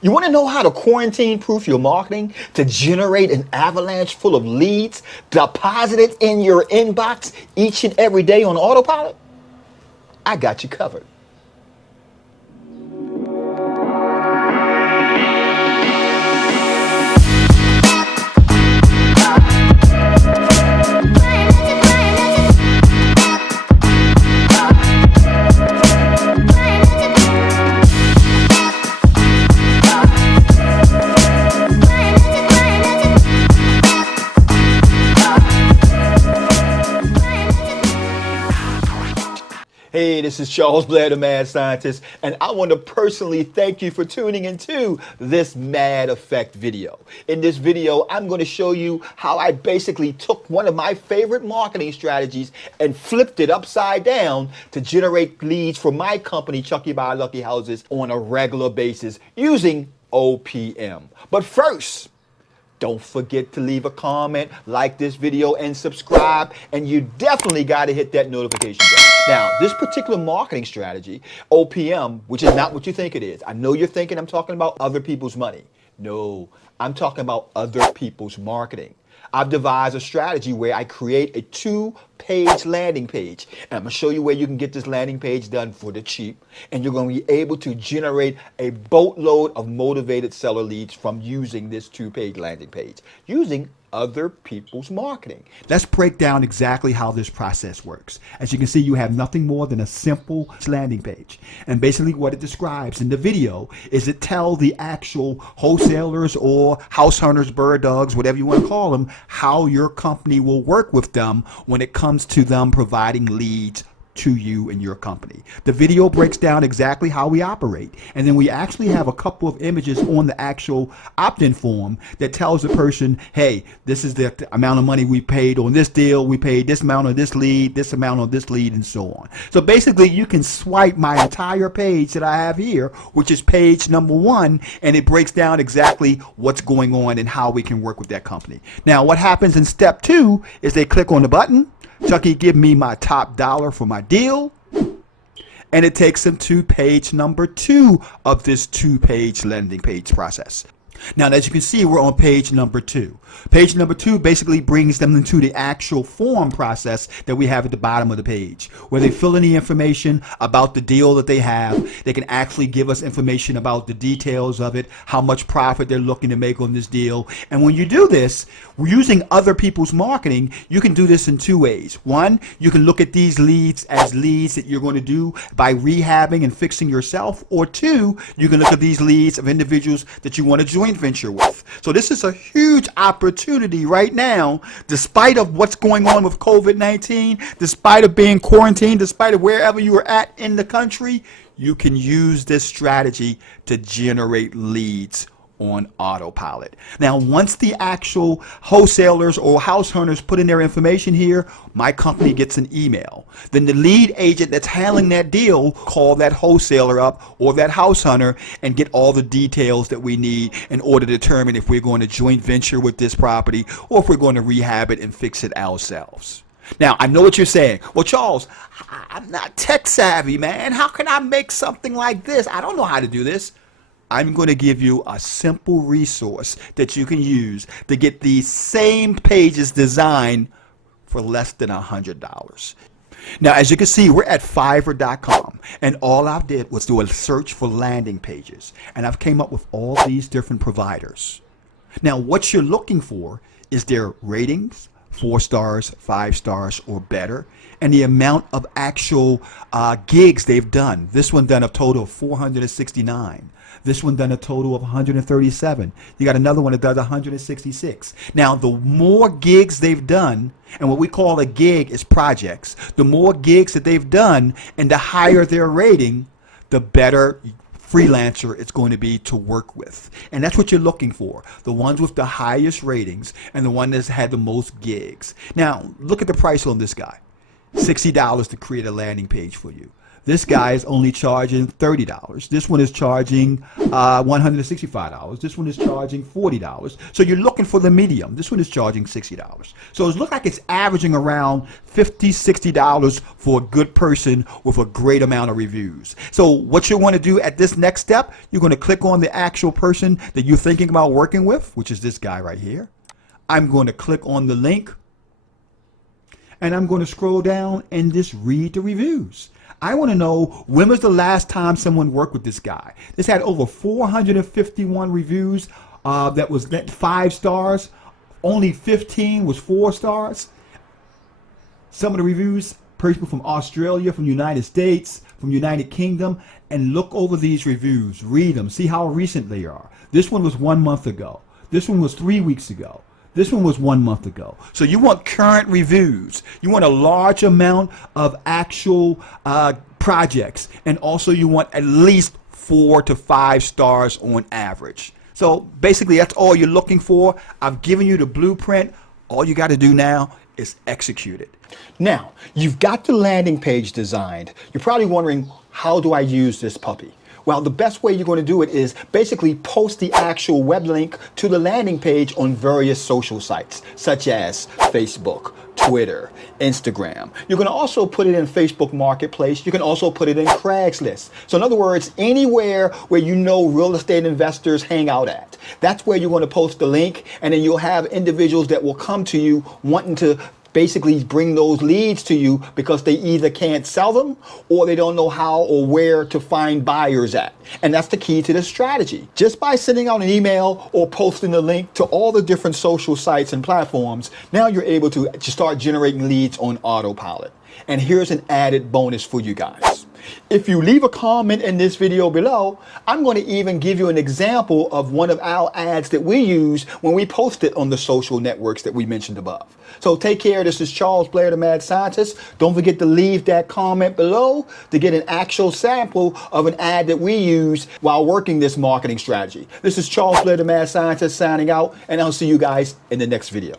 You want to know how to quarantine proof your marketing to generate an avalanche full of leads deposited in your inbox each and every day on autopilot? I got you covered. Hey, this is Charles Blair, the Mad Scientist, and I want to personally thank you for tuning into this Mad Effect video. In this video, I'm going to show you how I basically took one of my favorite marketing strategies and flipped it upside down to generate leads for my company, Chucky Buy Lucky Houses, on a regular basis using OPM. But first, don't forget to leave a comment, like this video, and subscribe. And you definitely got to hit that notification bell. Now, this particular marketing strategy, OPM, which is not what you think it is. I know you're thinking I'm talking about other people's money. No, I'm talking about other people's marketing. I've devised a strategy where I create a 2-page landing page. And I'm going to show you where you can get this landing page done for the cheap. And you're going to be able to generate a boatload of motivated seller leads from using this 2-page landing page, using other people's marketing. Let's break down exactly how this process works. As you can see, you have nothing more than a simple landing page. And basically what it describes in the video is it tells the actual wholesalers or house hunters, bird dogs, whatever you want to call them, how your company will work with them when it comes to them providing leads to you and your company. The video breaks down exactly how we operate, and then we actually have a couple of images on the actual opt-in form that tells the person, hey, this is the amount of money we paid on this deal, we paid this amount on this lead, this amount on this lead, and so on. So basically you can swipe my entire page that I have here, which is page number 1, and it breaks down exactly what's going on and how we can work with that company. Now what happens in step 2 is they click on the button, Chucky, give me my top dollar for my deal. And it takes them to page number 2 of this 2-page landing page process. Now, as you can see, we're on page number 2. Page number 2 basically brings them into the actual form process that we have at the bottom of the page, where they fill in the information about the deal that they have. They can actually give us information about the details of it, how much profit they're looking to make on this deal. And when you do this, using other people's marketing, you can do this in 2 ways. One, you can look at these leads as leads that you're going to do by rehabbing and fixing yourself. Or 2, you can look at these leads of individuals that you want to join venture with. So this is a huge opportunity right now, despite of what's going on with COVID-19, despite of being quarantined, despite of wherever you are at in the country, you can use this strategy to generate leads on autopilot. Now, once the actual wholesalers or house hunters put in their information here, my company gets an email. Then the lead agent that's handling that deal call that wholesaler up or that house hunter and get all the details that we need in order to determine if we're going to joint venture with this property or if we're going to rehab it and fix it ourselves. Now, I know what you're saying. Well, Charles, I'm not tech savvy, man. How can I make something like this? I don't know how to do this. I'm going to give you a simple resource that you can use to get these same pages designed for less than $100. Now, as you can see, we're at Fiverr.com, and all I did was do a search for landing pages, and I've came up with all these different providers. Now, what you're looking for is their ratings, 4 stars, 5 stars, or better, and the amount of actual gigs they've done. This one done a total of 469. This one done a total of 137. You got another one that does 166. Now, the more gigs they've done, and what we call a gig is projects, the more gigs that they've done and the higher their rating, the better freelancer it's going to be to work with. And that's what you're looking for, the ones with the highest ratings and the one that's had the most gigs. Now, look at the price on this guy. $60 to create a landing page for you. This guy is only charging $30. This one is charging $165. This one is charging $40. So you're looking for the medium. This one is charging $60. So it looks like it's averaging around $50, $60 for a good person with a great amount of reviews. So what you want to do at this next step, you're going to click on the actual person that you're thinking about working with, which is this guy right here. I'm going to click on the link, and I'm going to scroll down and just read the reviews. I want to know, when was the last time someone worked with this guy? This had over 451 reviews that was 5 stars. Only 15 was 4 stars. Some of the reviews, people from Australia, from the United States, from United Kingdom, and look over these reviews, read them, see how recent they are. This one was 1 month ago. This one was 3 weeks ago. This one was 1 month ago. So you want current reviews. You want a large amount of actual projects. And also you want at least 4 to 5 stars on average. So basically that's all you're looking for. I've given you the blueprint. All you got to do now is execute it. Now, you've got the landing page designed. You're probably wondering, how do I use this puppy? Well, the best way you're going to do it is basically post the actual web link to the landing page on various social sites, such as Facebook, Twitter, Instagram. You're going to also put it in Facebook Marketplace. You can also put it in Craigslist. So in other words, anywhere where you know real estate investors hang out at. That's where you're going to post the link, and then you'll have individuals that will come to you wanting to basically bring those leads to you because they either can't sell them or they don't know how or where to find buyers at. And that's the key to this strategy. Just by sending out an email or posting the link to all the different social sites and platforms, now you're able to start generating leads on autopilot. And here's an added bonus for you guys. If you leave a comment in this video below, I'm going to even give you an example of one of our ads that we use when we post it on the social networks that we mentioned above. So take care. This is Charles Blair, the Mad Scientist. Don't forget to leave that comment below to get an actual sample of an ad that we use while working this marketing strategy. This is Charles Blair, the Mad Scientist, signing out, and I'll see you guys in the next video.